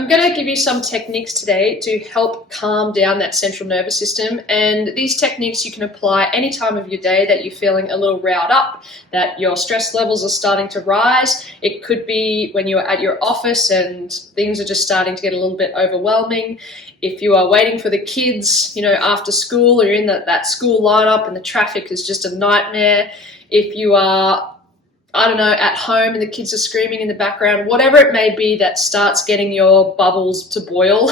I'm going to give you some techniques today to help calm down that central nervous system, and these techniques you can apply any time of your day that you're feeling a little riled up, that your stress levels are starting to rise. It could be when you're at your office and things are just starting to get a little bit overwhelming. If you are waiting for the kids, after school, or you're in that school lineup and the traffic is just a nightmare. If you are at home and the kids are screaming in the background, whatever it may be that starts getting your bubbles to boil,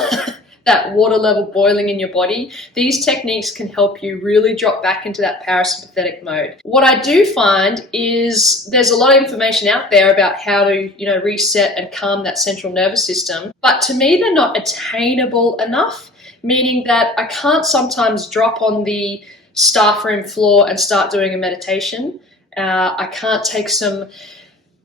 that water level boiling in your body, these techniques can help you really drop back into that parasympathetic mode. What I do find is there's a lot of information out there about how to, reset and calm that central nervous system, but to me, they're not attainable enough, meaning that I can't sometimes drop on the staff room floor and start doing a meditation. I can't take some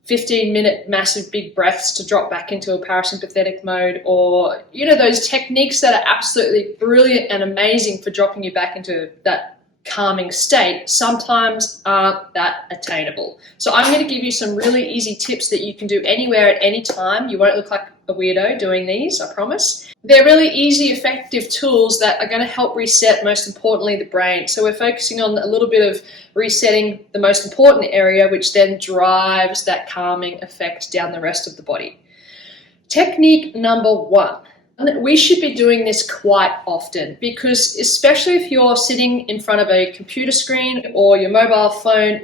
15-minute massive big breaths to drop back into a parasympathetic mode, or, those techniques that are absolutely brilliant and amazing for dropping you back into that calming state sometimes aren't that attainable. So I'm going to give you some really easy tips that you can do anywhere at any time. You won't look like a weirdo doing these, I promise. They're really easy, effective tools that are going to help reset, most importantly, the brain. So we're focusing on a little bit of resetting the most important area, which then drives that calming effect down the rest of the body. Technique number 1. We should be doing this quite often, because especially if you're sitting in front of a computer screen or your mobile phone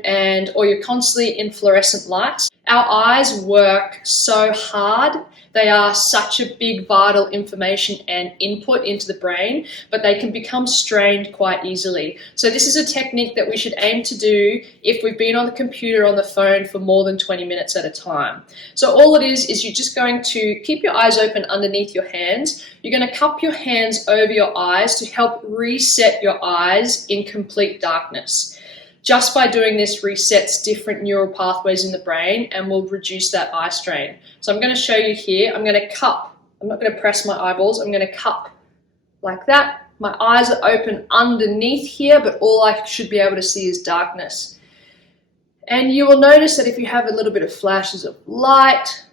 or you're constantly in fluorescent lights, our eyes work so hard. They are such a big vital information and input into the brain, but they can become strained quite easily. So this is a technique that we should aim to do if we've been on the computer or on the phone for more than 20 minutes at a time. So all it is you're just going to keep your eyes open underneath your hands. You're going to cup your hands over your eyes to help reset your eyes in complete darkness. Just by doing this resets different neural pathways in the brain and will reduce that eye strain. So I'm going to show you here. I'm going to cup. I'm not going to press my eyeballs. I'm going to cup like that. My eyes are open underneath here, but all I should be able to see is darkness. And you will notice that if you have a little bit of flashes of light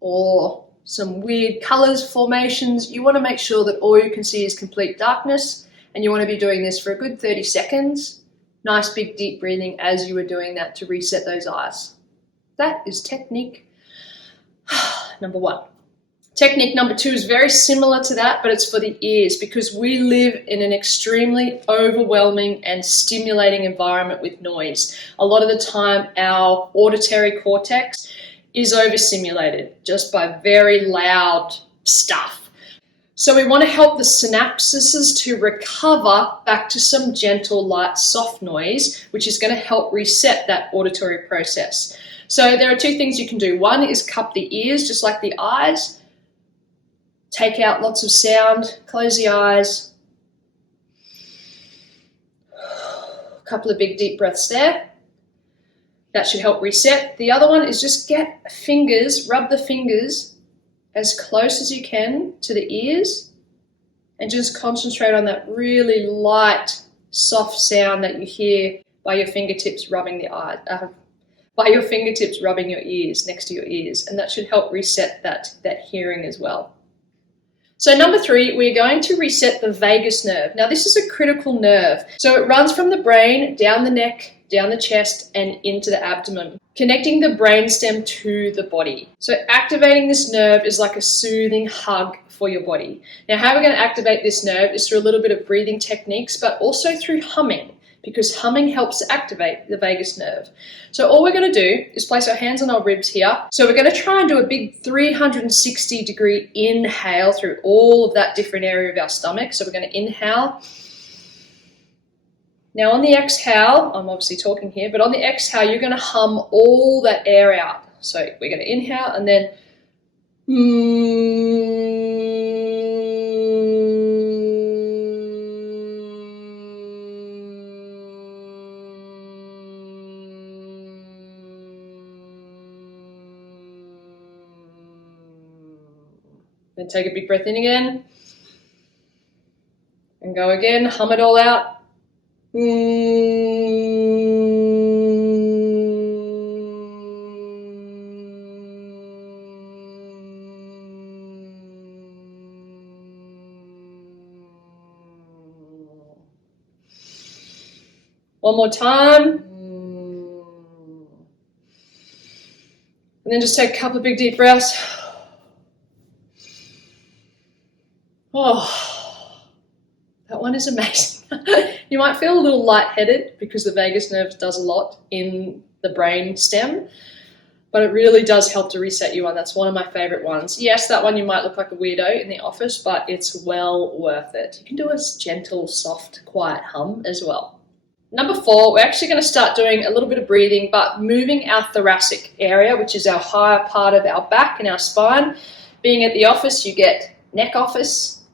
or some weird colors, formations, you want to make sure that all you can see is complete darkness, and you want to be doing this for a good 30 seconds. Nice big deep breathing as you are doing that to reset those eyes. That is technique number 1. Technique number 2 is very similar to that, but it's for the ears, because we live in an extremely overwhelming and stimulating environment with noise. A lot of the time our auditory cortex is overstimulated just by very loud stuff. So we want to help the synapses to recover back to some gentle, light, soft noise, which is going to help reset that auditory process. So there are 2 things you can do. One is cup the ears, just like the eyes. Take out lots of sound, close the eyes. A couple of big deep breaths there. That should help reset. The other one is just get fingers, rub the fingers as close as you can to the ears, and just concentrate on that really light, soft sound that you hear by your fingertips rubbing your ears, next to your ears, and that should help reset that hearing as well. So number 3, we're going to reset the vagus nerve. Now this is a critical nerve. So it runs from the brain, down the neck, down the chest, and into the abdomen, connecting the brainstem to the body. So activating this nerve is like a soothing hug for your body. Now how we're going to activate this nerve is through a little bit of breathing techniques, but also through humming, because humming helps to activate the vagus nerve. So all we're going to do is place our hands on our ribs here. So we're going to try and do a big 360-degree inhale through all of that different area of our stomach. So we're going to inhale. Now on the exhale, I'm obviously talking here, but on the exhale, you're going to hum all that air out. So we're going to inhale and then then take a big breath in again and go again, hum it all out. One more time. And then just take a couple of big deep breaths. Oh, that one is amazing. You might feel a little lightheaded because the vagus nerve does a lot in the brain stem, but it really does help to reset you, and that's one of my favorite ones. Yes, that one you might look like a weirdo in the office, but it's well worth it. You can do a gentle, soft, quiet hum as well. Number 4, we're actually going to start doing a little bit of breathing, but moving our thoracic area, which is our higher part of our back and our spine. Being at the office, you get neck office,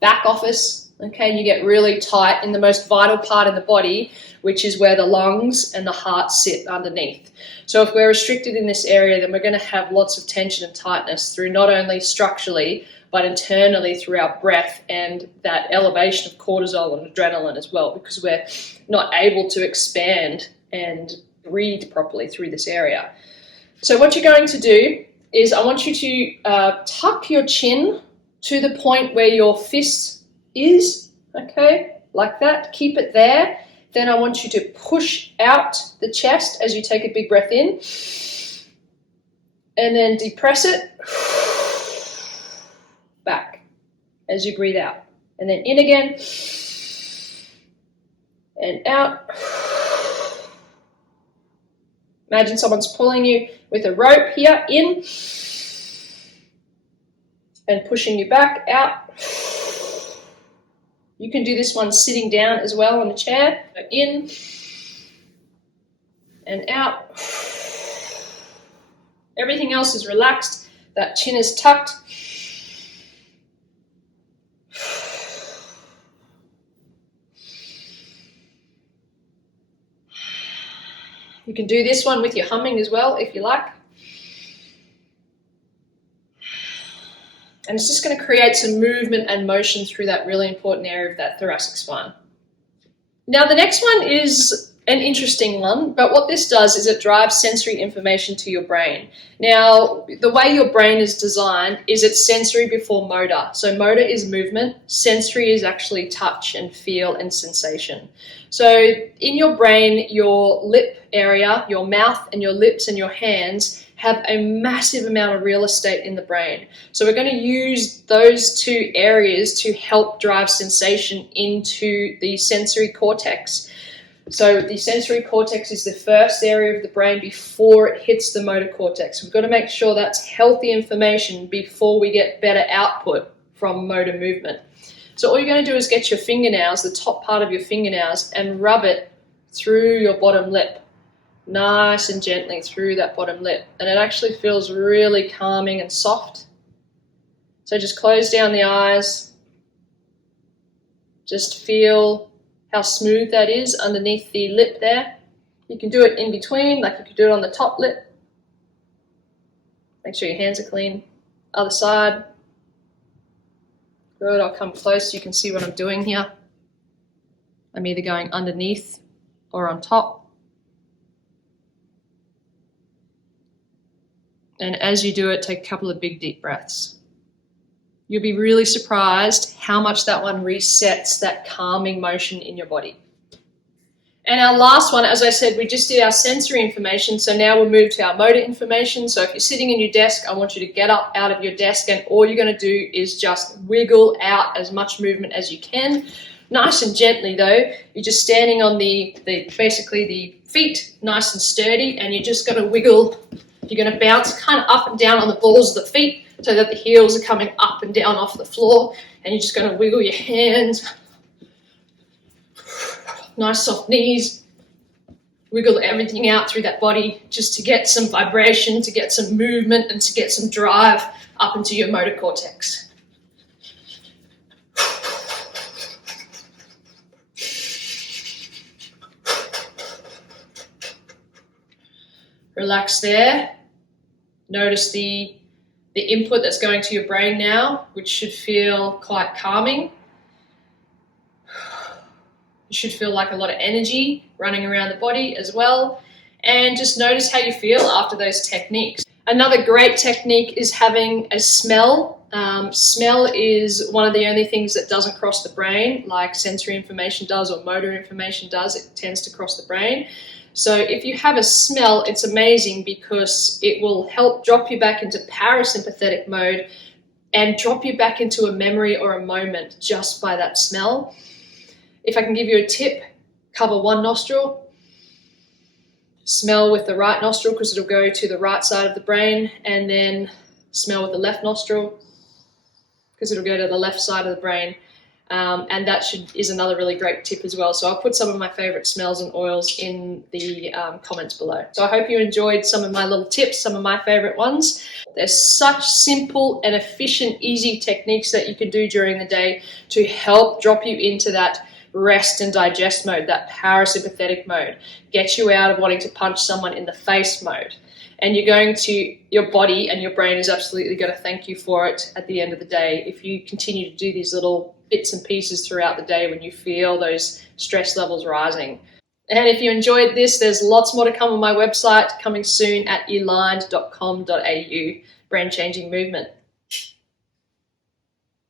back office, okay, and you get really tight in the most vital part of the body, which is where the lungs and the heart sit underneath. So if we're restricted in this area, then we're going to have lots of tension and tightness through not only structurally, but internally through our breath and that elevation of cortisol and adrenaline as well, because we're not able to expand and breathe properly through this area. So what you're going to do is I want you to tuck your chin to the point where your fist is, okay, like that. Keep it there. Then I want you to push out the chest as you take a big breath in, and then depress it back as you breathe out, and then in again and out. Imagine someone's pulling you with a rope here, in, and pushing you back out. You can do this one sitting down as well on a chair. So in and out. Everything else is relaxed. That chin is tucked. You can do this one with your humming as well if you like. And it's just going to create some movement and motion through that really important area of that thoracic spine. Now the next one is an interesting one, but what this does is it drives sensory information to your brain. Now, the way your brain is designed is it's sensory before motor. So motor is movement, sensory is actually touch and feel and sensation. So in your brain, your lip area, your mouth and your lips and your hands have a massive amount of real estate in the brain. So we're going to use those two areas to help drive sensation into the sensory cortex. So the sensory cortex is the first area of the brain before it hits the motor cortex. We've got to make sure that's healthy information before we get better output from motor movement. So all you're going to do is get your fingernails, the top part of your fingernails, and rub it through your bottom lip. Nice and gently through that bottom lip. And it actually feels really calming and soft. So just close down the eyes. Just feel how smooth that is underneath the lip there. You can do it in between, like you could do it on the top lip. Make sure your hands are clean. Other side. Good, I'll come close so you can see what I'm doing here. I'm either going underneath or on top. And as you do it, take a couple of big deep breaths. You'll be really surprised how much that one resets that calming motion in your body. And our last one, as I said, we just did our sensory information, so now we'll move to our motor information. So if you're sitting in your desk, I want you to get up out of your desk, and all you're going to do is just wiggle out as much movement as you can. Nice and gently though, you're just standing on basically the feet, nice and sturdy, and you're just going to wiggle. You're going to bounce kind of up and down on the balls of the feet so that the heels are coming up and down off the floor, and you're just going to wiggle your hands. Nice soft knees. Wiggle everything out through that body just to get some vibration, to get some movement, and to get some drive up into your motor cortex. Relax there. Notice the input that's going to your brain now, which should feel quite calming. You should feel like a lot of energy running around the body as well. And just notice how you feel after those techniques. Another great technique is having a smell Smell is one of the only things that doesn't cross the brain like sensory information does or motor information does. It tends to cross the brain. So if you have a smell, it's amazing because it will help drop you back into parasympathetic mode and drop you back into a memory or a moment just by that smell. If I can give you a tip, cover one nostril, smell with the right nostril because it'll go to the right side of the brain, and then smell with the left nostril because it'll go to the left side of the brain. And that is another really great tip as well. So I'll put some of my favorite smells and oils in the comments below. So I hope you enjoyed some of my little tips, some of my favorite ones. There's such simple and efficient, easy techniques that you can do during the day to help drop you into that rest and digest mode, that parasympathetic mode, get you out of wanting to punch someone in the face mode. And your body and your brain is absolutely going to thank you for it at the end of the day if you continue to do these little bits and pieces throughout the day when you feel those stress levels rising. And if you enjoyed this, there's lots more to come on my website, coming soon at aligned.com.au. Brain Changing Movement.